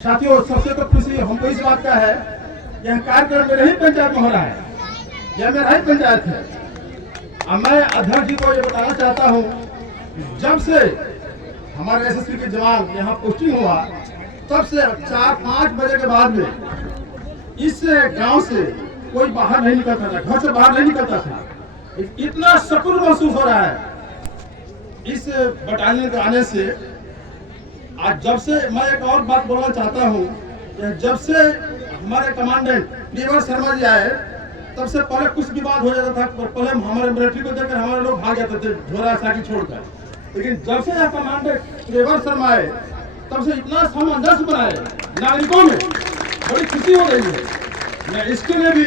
साथियों, सबसे तो खुशी हमको इस बात का है, यह कार्यक्रम मेरे ही पंचायत में हो रहा है। यह मेरा ही पंचायत है। अब मैं अध्यक्ष जी को ये बताना चाहता हूँ, जब से हमारे एसएसबी के जवान यहाँ पोस्टिंग हुआ, तब से 4-5 बजे के बाद में इस गांव से कोई बाहर नहीं निकलता था, घर से बाहर नहीं निकलता था। इतना सुकून महसूस हो रहा है इस बटालियन के आने से। आज जब से मैं एक और बात बोलना चाहता हूँ, जब से हमारे कमांडेंट प्रियवर शर्मा जी आए, तब से पहले कुछ विवाद हो जाता था। पहले हमारे मिलिट्री को देखकर हमारे लोग भाग जाते थे झोला साकी छोड़कर, लेकिन जब से यह कमांडेंट प्रियवर शर्मा आए, तब से इतना सामंजस्य बनाए नागरिकों में, बड़ी खुशी हो रही है। मैं इसके लिए भी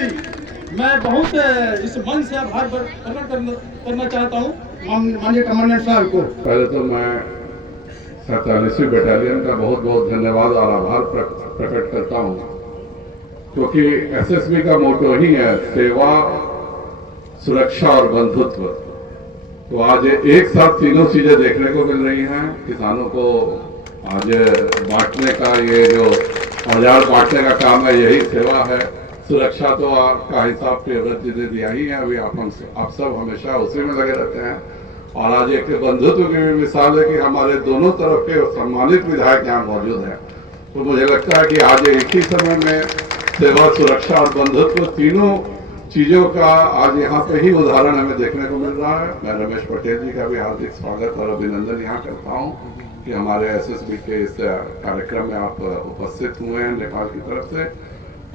मैं बहुत इस मन से आभार प्रकट करना चाहता हूँ माननीय कमांडेंट साहब को। पहले तो मैं 47वीं बटालियन का बहुत बहुत धन्यवाद और आभार प्रकट करता हूं, क्योंकि एसएसबी का मोटो ही है सेवा, सुरक्षा और बंधुत्व। तो आज एक साथ तीनों चीजें देखने को मिल रही हैं। किसानों को आज बांटने का, ये जो औजार बांटने का काम है, यही सेवा है। सुरक्षा तो आपका हिसाब प्रियव्रत जी ने दिया ही है। अभी आप सब हमेशा उसी में लगे रहते हैं। और आज एक बंधुत्व की भी मिसाल है कि हमारे दोनों तरफ के सम्मानित विधायक यहाँ मौजूद हैं। तो मुझे लगता है कि आज एक ही समय में सेवा, सुरक्षा और बंधुत्व, तीनों चीजों का आज यहाँ पे ही उदाहरण हमें देखने को मिल रहा है। मैं रमेश पटेल जी का भी हार्दिक स्वागत और अभिनंदन यहाँ करता हूँ कि हमारे एसएसबी के इस कार्यक्रम में आप उपस्थित हुए हैं नेपाल की तरफ से।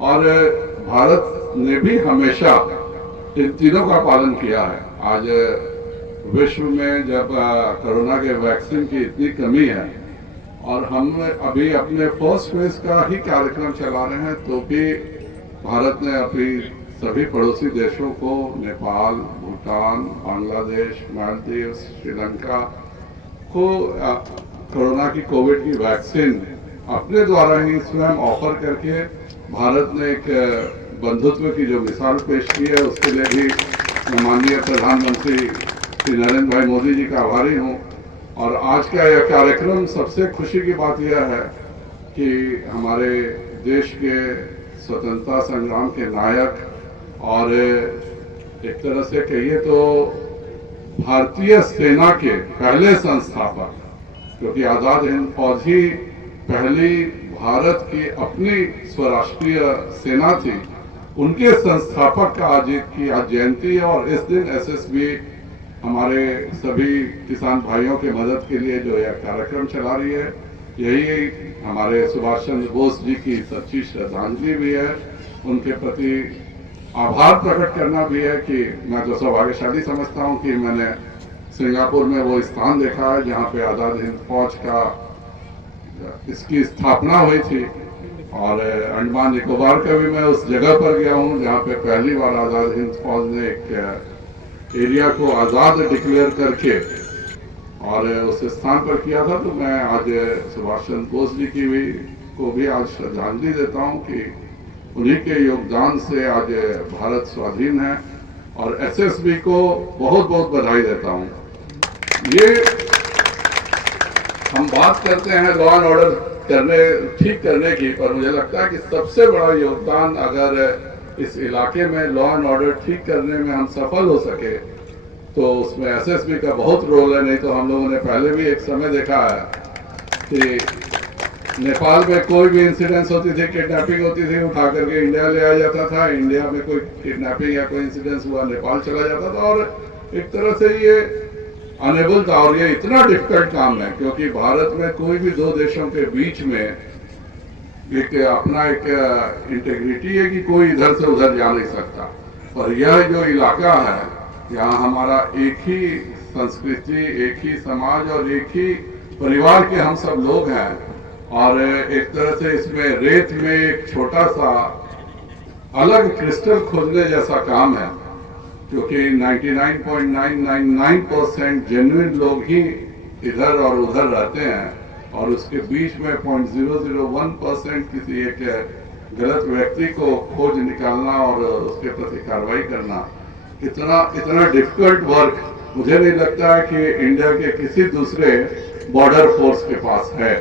और भारत ने भी हमेशा इन तीनों का पालन किया है। आज विश्व में जब कोरोना के वैक्सीन की इतनी कमी है और हम अभी अपने फर्स्ट फेज का ही कार्यक्रम चला रहे हैं, तो भी भारत ने अभी सभी पड़ोसी देशों को, नेपाल, भूटान, बांग्लादेश, मालदीव, श्रीलंका को कोरोना की कोविड की वैक्सीन अपने द्वारा ही स्वयं ऑफर करके भारत ने एक बंधुत्व की जो मिसाल पेश की है, उसके लिए भी माननीय प्रधानमंत्री श्री नरेंद्र भाई मोदी जी का आभारी हूँ। और आज का यह कार्यक्रम, सबसे खुशी की बात यह है कि हमारे देश के स्वतंत्रता संग्राम के नायक और एक तरह से कहिए तो भारतीय सेना के पहले संस्थापक, क्योंकि आजाद हिंद फौज ही पहली भारत की अपनी स्वराष्ट्रीय सेना थी, उनके संस्थापक का आज की जयंती है। और इस दिन एसएसबी हमारे सभी किसान भाइयों के मदद के लिए जो यह कार्यक्रम चला रही है, यही हमारे सुभाष चंद्र बोस जी की सच्ची श्रद्धांजलि भी है। उनके प्रति आभार प्रकट करना भी है कि मैं तो सौभाग्यशाली समझता हूं कि मैंने सिंगापुर में वो स्थान देखा है जहां पे आजाद हिंद फौज का इसकी स्थापना हुई थी। और अंडमान निकोबार का भी मैं उस जगह पर गया हूं जहां पे पहली बार आजाद हिंद फौज ने एक एरिया को आजाद डिक्लेयर करके और उस स्थान पर किया था। तो मैं आज सुभाष चंद्र बोस जी को भी आज श्रद्धांजलि देता हूं कि उन्हीं के योगदान से आज भारत स्वाधीन है। और एसएसबी को बहुत बहुत बधाई देता हूं। ये हम बात करते हैं लॉ एंड ऑर्डर ठीक करने की, पर मुझे लगता है कि सबसे बड़ा योगदान अगर इस इलाके में लॉ एंड ऑर्डर ठीक करने में हम सफल हो सके, तो उसमें एसएसबी का बहुत रोल है। नहीं तो हम लोगों ने पहले भी एक समय देखा है कि नेपाल में कोई भी इंसिडेंस होती थी, किडनैपिंग होती थी, उठा करके इंडिया ले आया जाता था। इंडिया में कोई किडनैपिंग या कोई इंसिडेंस हुआ, नेपाल चला जाता था। और एक तरह से ये अनेबल था और ये इतना डिफिकल्ट काम है, क्योंकि भारत में कोई भी दो देशों के बीच में एक अपना एक इंटेग्रिटी है कि कोई इधर से उधर जा नहीं सकता। पर यह जो इलाका है, यहाँ हमारा एक ही संस्कृति, एक ही समाज और एक ही परिवार के हम सब लोग हैं। और एक तरह से इसमें रेत में एक छोटा सा अलग क्रिस्टल खोजने जैसा काम है, क्योंकि 99.999% जेन्युइन लोग ही इधर और उधर रहते हैं। और उसके बीच में 0.001% किसी एक गलत व्यक्ति को खोज निकालना और उसके प्रति कार्रवाई करना, इतना डिफिकल्ट वर्क मुझे नहीं लगता है कि इंडिया के किसी दूसरे बॉर्डर फोर्स के पास है।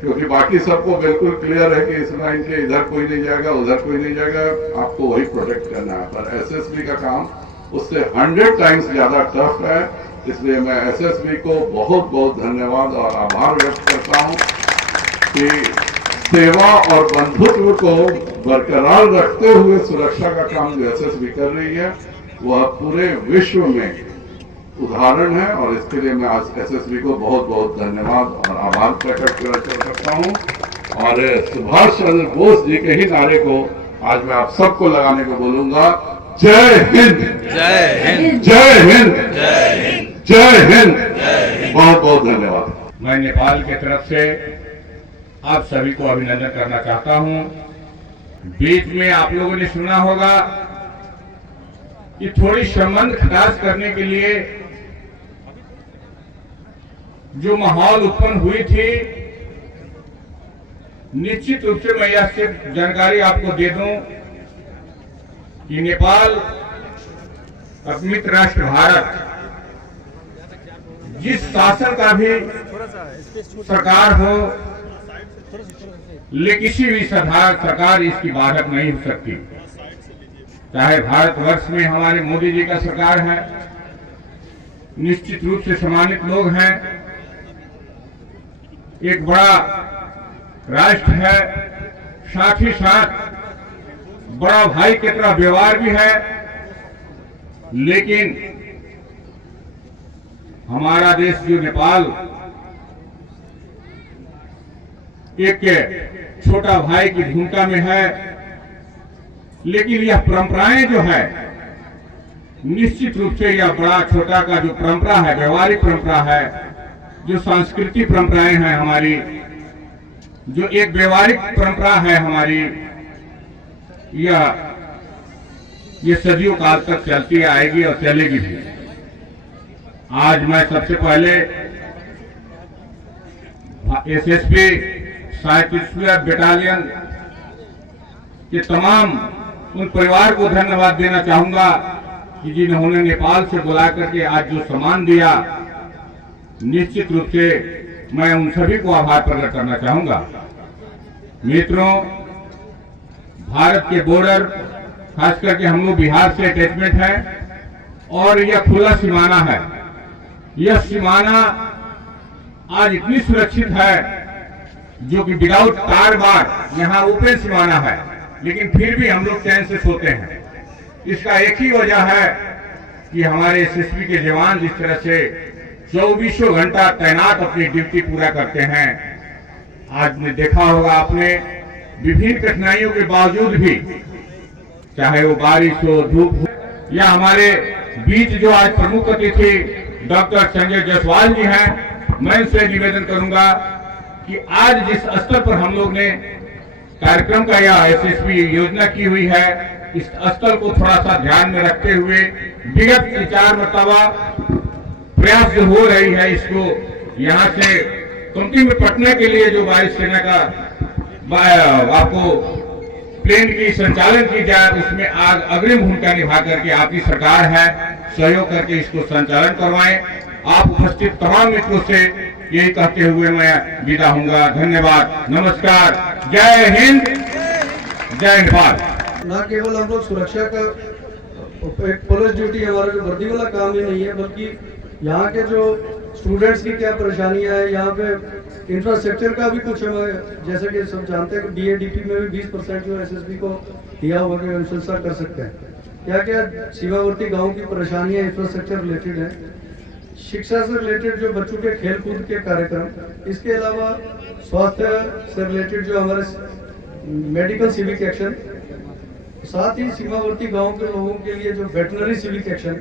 क्योंकि बाकी सबको बिल्कुल क्लियर है कि इस लाइन के इधर कोई नहीं जाएगा, उधर कोई नहीं जाएगा, आपको वही प्रोटेक्ट करना है। पर एसएसबी का काम उससे 100 टाइम्स ज्यादा टफ है। इसलिए मैं एसएसबी को बहुत बहुत धन्यवाद और आभार व्यक्त करता हूं कि सेवा और बंधुत्व को बरकरार रखते हुए सुरक्षा का काम जो एसएसबी कर रही है वह पूरे विश्व में उदाहरण है। और इसके लिए मैं आज एसएसबी को बहुत बहुत धन्यवाद और आभार प्रकट करता हूं। और सुभाष चंद्र बोस जी के ही नारे को आज मैं आप सबको लगाने को बोलूंगा, जय हिंद, जय हिंद, जय हिंद, जय हिंद, जय हिंद। बहुत बहुत धन्यवाद। मैं नेपाल की तरफ से आप सभी को अभिनंदन करना चाहता हूं। बीच में आप लोगों ने सुना होगा कि थोड़ी संबंध खटास करने के लिए जो माहौल उत्पन्न हुई थी, निश्चित रूप से मैं यह सिर्फ जानकारी आपको दे दूं कि नेपाल और मित्र राष्ट्र भारत जिस शासन का भी सरकार हो, लेकिन किसी भी सरकार इसकी बाधक नहीं हो सकती। चाहे भारतवर्ष में हमारे मोदी जी का सरकार है, निश्चित रूप से सम्मानित लोग हैं, एक बड़ा राष्ट्र है, साथ ही साथ बड़ा भाई की तरह व्यवहार भी है। लेकिन हमारा देश जो नेपाल एक छोटा भाई की भूमिका में है, लेकिन यह परंपराएं जो है, निश्चित रूप से यह बड़ा छोटा का जो परंपरा है, व्यवहारिक परंपरा है, जो सांस्कृतिक परंपराएं हैं हमारी, जो एक व्यवहारिक परंपरा है हमारी, ये सदियों काल तक चलती आएगी और चलेगी भी। आज मैं सबसे पहले एसएसबी 37वां बटालियन के तमाम उन परिवार को धन्यवाद देना चाहूंगा कि जिन्होंने नेपाल से बुला करके आज जो सम्मान दिया, निश्चित रूप से मैं उन सभी को आभार प्रकट करना चाहूंगा। मित्रों, भारत के बॉर्डर, खास करके हम लोग बिहार से अटैचमेंट है और यह खुला सीमाना है। यह सीमाना आज इतनी सुरक्षित है जो कि विदाउट तार बार यहाँ ओपन सीमाना है, लेकिन फिर भी हम लोग चैन से सोते हैं। इसका एक ही वजह है कि हमारे एसएसबी के जवान जिस तरह से 24 घंटा तैनात अपनी ड्यूटी पूरा करते हैं। आज ने देखा होगा आपने, विभिन्न कठिनाइयों के बावजूद भी, चाहे वो बारिश हो, धूप हो, या हमारे बीच जो आज प्रमुख अतिथि डॉक्टर संजय जायसवाल जी हैं, मैं उनसे निवेदन करूंगा कि आज जिस स्तर पर हम लोग ने कार्यक्रम का या एसएसबी योजना की हुई है, इस स्तर को थोड़ा सा ध्यान में रखते हुए विगत 4 मरतबा प्रयास जो हो रही है, इसको यहाँ से कुंती में पटने के लिए जो वायुसेना का आपको प्लेन की संचालन की जाए, उसमें आज अग्रिम भूमिका निभा करके आपकी सरकार है, सहयोग करके इसको संचालन करवाएं। आप उपस्थित तमाम मित्रों से यही कहते हुए मैं विदा होऊंगा। धन्यवाद, नमस्कार, जय हिंद, जय नेपाल। ना केवल हम लोग सुरक्षा का एक पुलिस ड्यूटी हमारा जो वर्दी वाला काम ही नहीं है, बल्कि यहाँ के जो स्टूडेंट्स की क्या परेशानियां है, यहाँ पे इंफ्रास्ट्रक्चर का भी कुछ हमें, जैसे कि सब जानते हैं कि डीएडीपी में भी 20% जो एसएसबी को दिया हुआ कि अनुशंसा कर सकते हैं। क्या क्या सीमावर्ती गाँव की परेशानियां इंफ्रास्ट्रक्चर रिलेटेड है, शिक्षा से रिलेटेड जो बच्चों के खेल कूद के कार्यक्रम, इसके अलावा स्वास्थ्य से रिलेटेड जो हमारे मेडिकल सिविक एक्शन, साथ ही सीमावर्ती गांव के लोगों के लिए जो वेटनरी सिविक एक्शन,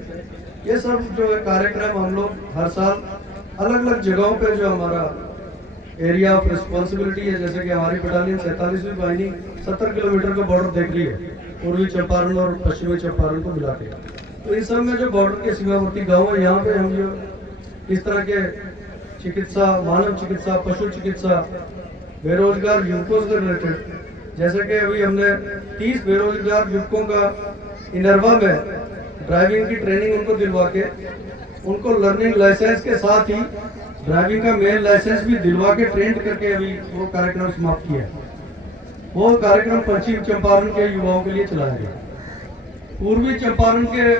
ये सब जो है कार्यक्रम हम लोग हर साल अलग अलग जगहों पे जो हमारा एरिया ऑफ रिस्पॉन्सिबिलिटी है, जैसे कि हमारी बटालियन 47वीं वाहिनी 70 किलोमीटर का बॉर्डर देख रही है, पूर्वी चंपारण और पश्चिमी चंपारण को मिला के। तो इस सब में जो बॉर्डर के सीमावर्ती गाँव है, यहाँ पे हम जो इस तरह के चिकित्सा, मानव चिकित्सा, पशु चिकित्सा, बेरोजगार युवकों से रिलेटेड, जैसे कि अभी हमने 30 बेरोजगार युवकों का इनरवा में ड्राइविंग की ट्रेनिंग उनको दिलवा के उनको लर्निंग लाइसेंस के साथ ही ड्राइविंग का मेन लाइसेंस भी दिलवा के ट्रेंड करके अभी वो कार्यक्रम समाप्त किया। वो कार्यक्रम पश्चिम चंपारण के युवाओं के लिए चलाया गया। पूर्वी चंपारण के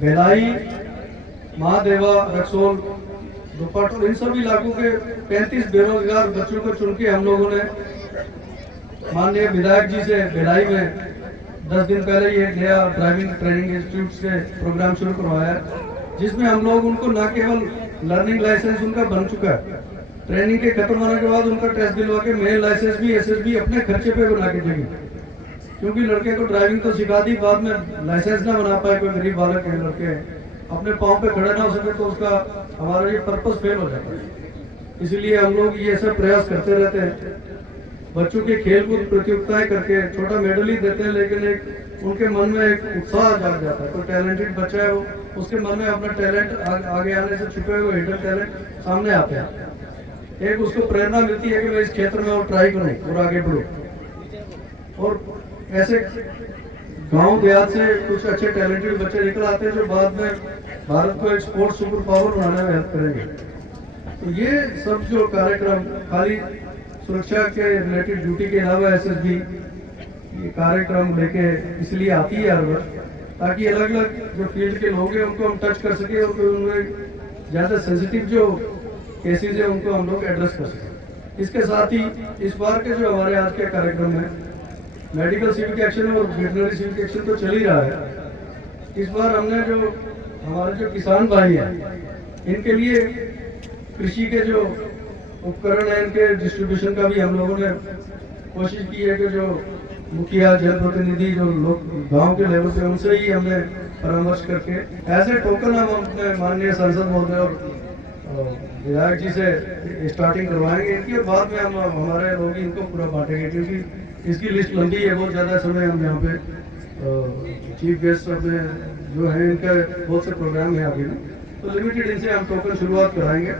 भिलाई, महादेवा, रक्सौल, दुपट और इन सभी इलाकों के 35 बेरोजगार बच्चों को चुन के हम लोगों ने माननीय विधायक जी से भिलाई में 10 दिन पहले ये नया ड्राइविंग ट्रेनिंग इंस्टीट्यूट से प्रोग्राम शुरू करवाया है, जिसमें हम लोग उनको न केवल लर्निंग लाइसेंस उनका बन चुका है, ट्रेनिंग के खत्म होने के बाद उनका टेस्ट दिलवा के मेन लाइसेंस भी एसएसबी अपने खर्चे पे बना के देंगे। क्योंकि लड़के को ड्राइविंग तो सिखा दी, बाद में लाइसेंस ना बना पाए, कोई गरीब बालक है, लड़के अपने पाँव पे खड़ा ना हो सके तो उसका हमारा ये पर्पस फेल हो जाता है। इसलिए हम लोग ये सब प्रयास करते रहते हैं। बच्चों के खेलकूद प्रतियोगिताएं करके छोटा मेडल ही देते हैं, लेकिन एक उनके मन में एक उत्साह जाग जाता है। कोई टैलेंटेड बच्चा है, वो उसके मन में अपना टैलेंट आगे आने से छुपे हुए हिडन टैलेंट सामने आते हैं। एक उसको प्रेरणा मिलती है कि मैं इस क्षेत्र में और ट्राई करूं और आगे बढ़ूं। और ऐसे गांव देहात से कुछ अच्छे टैलेंटेड बच्चे निकल आते हैं जो बाद में भारत को एक स्पोर्ट्स सुपर पावर बनाने में हेल्प करेंगे। तो ये सब जो कार्यक्रम खाली सुरक्षा के रिलेटेड ड्यूटी के अलावा एसएसबी ये कार्यक्रम लेके इसलिए आती है हर वर्ष, ताकि अलग अलग जो फील्ड के लोग हैं उनको हम टच कर सके और उनमें ज़्यादा सेंसिटिव जो केसेज है उनको हम लोग एड्रेस कर सकें। इसके साथ ही इस बार के जो हमारे आज के कार्यक्रम है, मेडिकल सिविक एक्शन और वेटनरी सिविक एक्शन तो चल ही रहा है। इस बार हमने जो हमारे जो किसान भाई हैं, इनके लिए कृषि के जो उपकरण है इनके डिस्ट्रीब्यूशन का भी हम लोगों ने कोशिश की है कि जो मुखिया, जनप्रतिनिधि, जो लोग गांव के लेवल पे, उनसे ही हमने परामर्श करके एज ए टोकन हम अपने माननीय सांसद महोदय और विधायक जी से स्टार्टिंग करवाएंगे इनकी, और बाद में हम हमारे लोग इनको पूरा बांटेंगे, क्योंकि इसकी लिस्ट लंबी है। बहुत ज़्यादा समय हम यहाँ पे चीफ गेस्ट अपने जो है इनका बहुत से प्रोग्राम है आगे में, तो लिमिटेड इनसे हम टोकन शुरुआत कराएंगे।